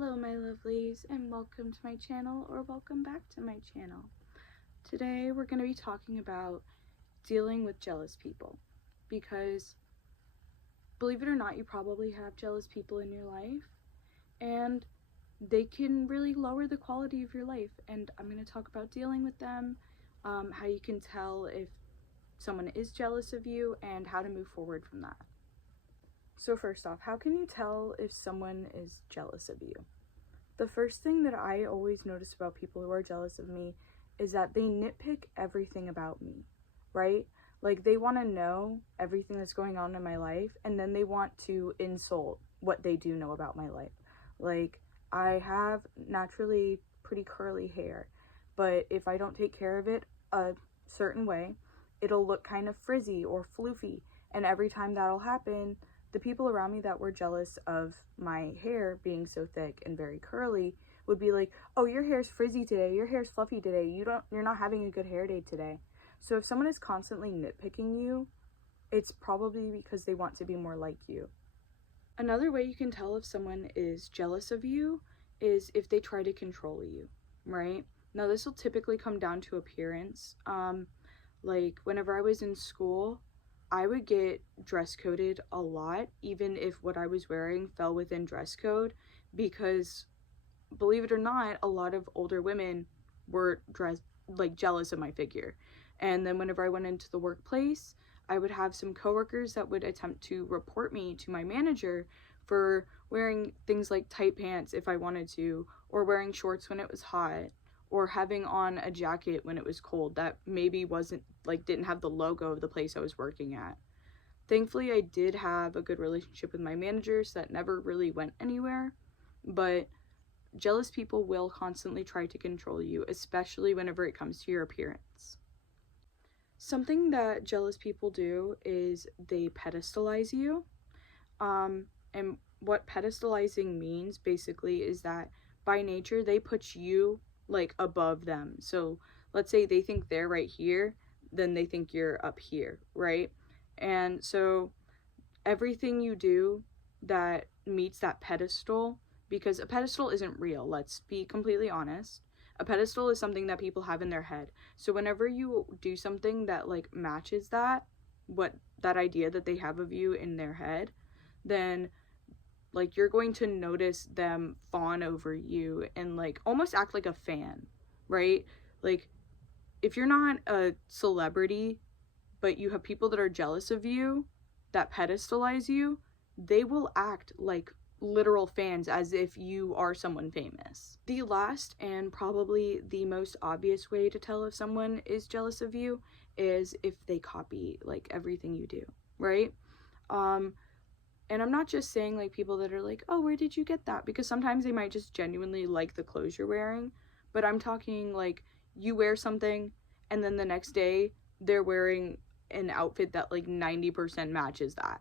Hello my lovelies, and welcome to my channel, or welcome back to my channel. Today we're going to be talking about dealing with jealous people, because believe it or not, you probably have jealous people in your life, and they can really lower the quality of your life. And I'm going to talk about dealing with them, how you can tell if someone is jealous of you, and how to move forward from that. So first off, how can you tell if someone is jealous of you? The first thing that I always notice about people who are jealous of me is that they nitpick everything about me, right? Like, they want to know everything that's going on in my life, and then they want to insult what they do know about my life. Like, I have naturally pretty curly hair, but if I don't take care of it a certain way, it'll look kind of frizzy or floofy, and every time that'll happen, the people around me that were jealous of my hair being so thick and very curly would be like, oh, your hair's frizzy today, your hair's fluffy today, you're not having a good hair day today. So if someone is constantly nitpicking you, it's probably because they want to be more like you. Another way you can tell if someone is jealous of you is if they try to control you, right? Now this will typically come down to appearance. Like whenever I was in school, I would get dress coded a lot, even if what I was wearing fell within dress code, because believe it or not, a lot of older women were jealous of my figure. And then whenever I went into the workplace, I would have some coworkers that would attempt to report me to my manager for wearing things like tight pants if I wanted to, or wearing shorts when it was hot, or having on a jacket when it was cold that maybe didn't have the logo of the place I was working at. Thankfully, I did have a good relationship with my managers that never really went anywhere, but jealous people will constantly try to control you, especially whenever it comes to your appearance. Something that jealous people do is they pedestalize you. And what pedestalizing means basically is that by nature, they put you above them. So let's say they think they're right here, then they think you're up here, right? And so everything you do that meets that pedestal, because a pedestal isn't real, let's be completely honest. A pedestal is something that people have in their head. So whenever you do something that matches that idea that they have of you in their head, then you're going to notice them fawn over you and almost act like a fan, right? If you're not a celebrity, but you have people that are jealous of you, that pedestalize you, they will act like literal fans as if you are someone famous. The last and probably the most obvious way to tell if someone is jealous of you is if they copy everything you do, right? And I'm not just saying people that are oh, where did you get that? Because sometimes they might just genuinely like the clothes you're wearing. But I'm talking you wear something and then the next day they're wearing an outfit that 90% matches that.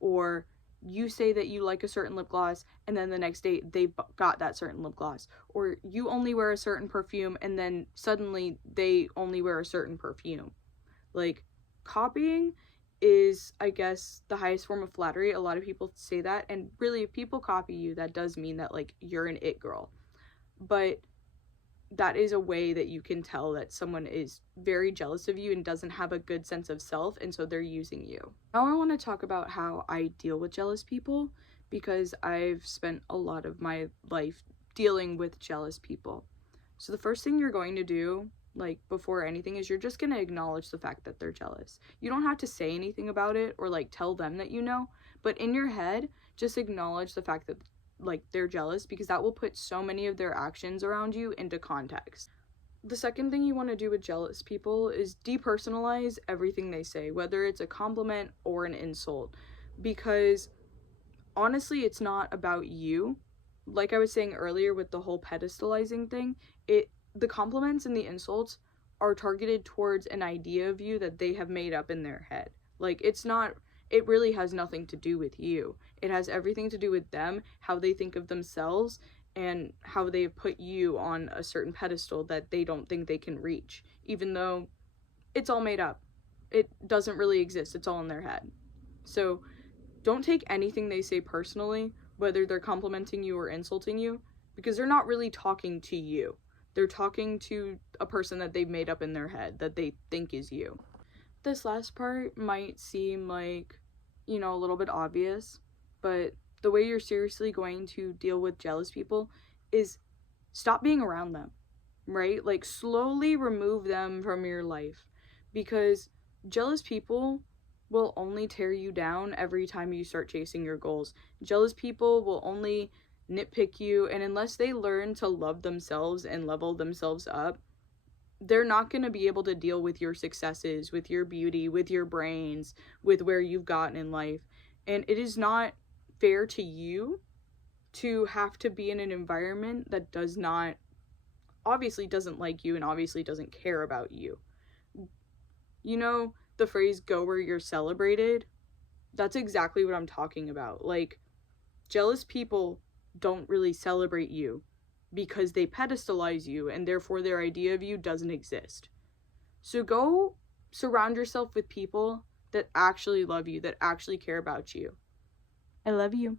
Or you say that you like a certain lip gloss and then the next day they got that certain lip gloss. Or you only wear a certain perfume and then suddenly they only wear a certain perfume. Copying is, I guess, the highest form of flattery. A lot of people say that, and really if people copy you, that does mean that you're an it girl. But that is a way that you can tell that someone is very jealous of you and doesn't have a good sense of self, and so they're using you. Now I want to talk about how I deal with jealous people, because I've spent a lot of my life dealing with jealous people. So the first thing you're going to do before anything is you're just going to acknowledge the fact that they're jealous. You don't have to say anything about it or tell them that you know, but in your head just acknowledge the fact that they're jealous, because that will put so many of their actions around you into context. The second thing you want to do with jealous people is depersonalize everything they say, whether it's a compliment or an insult, because honestly it's not about you. Like I was saying earlier with the whole pedestalizing thing, the compliments and the insults are targeted towards an idea of you that they have made up in their head. It really has nothing to do with you. It has everything to do with them, how they think of themselves, and how they've put you on a certain pedestal that they don't think they can reach, even though it's all made up. It doesn't really exist. It's all in their head. So don't take anything they say personally, whether they're complimenting you or insulting you. because they're not really talking to you. They're talking to a person that they've made up in their head that they think is you. This last part might seem like, a little bit obvious, but the way you're seriously going to deal with jealous people is stop being around them, right? Like, slowly remove them from your life, because jealous people will only tear you down every time you start chasing your goals. Jealous people will only nitpick you, and unless they learn to love themselves and level themselves up, they're not going to be able to deal with your successes, with your beauty, with your brains, with where you've gotten in life. And it is not fair to you to have to be in an environment that obviously doesn't like you and obviously doesn't care about you. You know the phrase, go where you're celebrated? That's exactly what I'm talking about. Like, jealous people don't really celebrate you because they pedestalize you, and therefore their idea of you doesn't exist. So go surround yourself with people that actually love you, that actually care about you. I love you.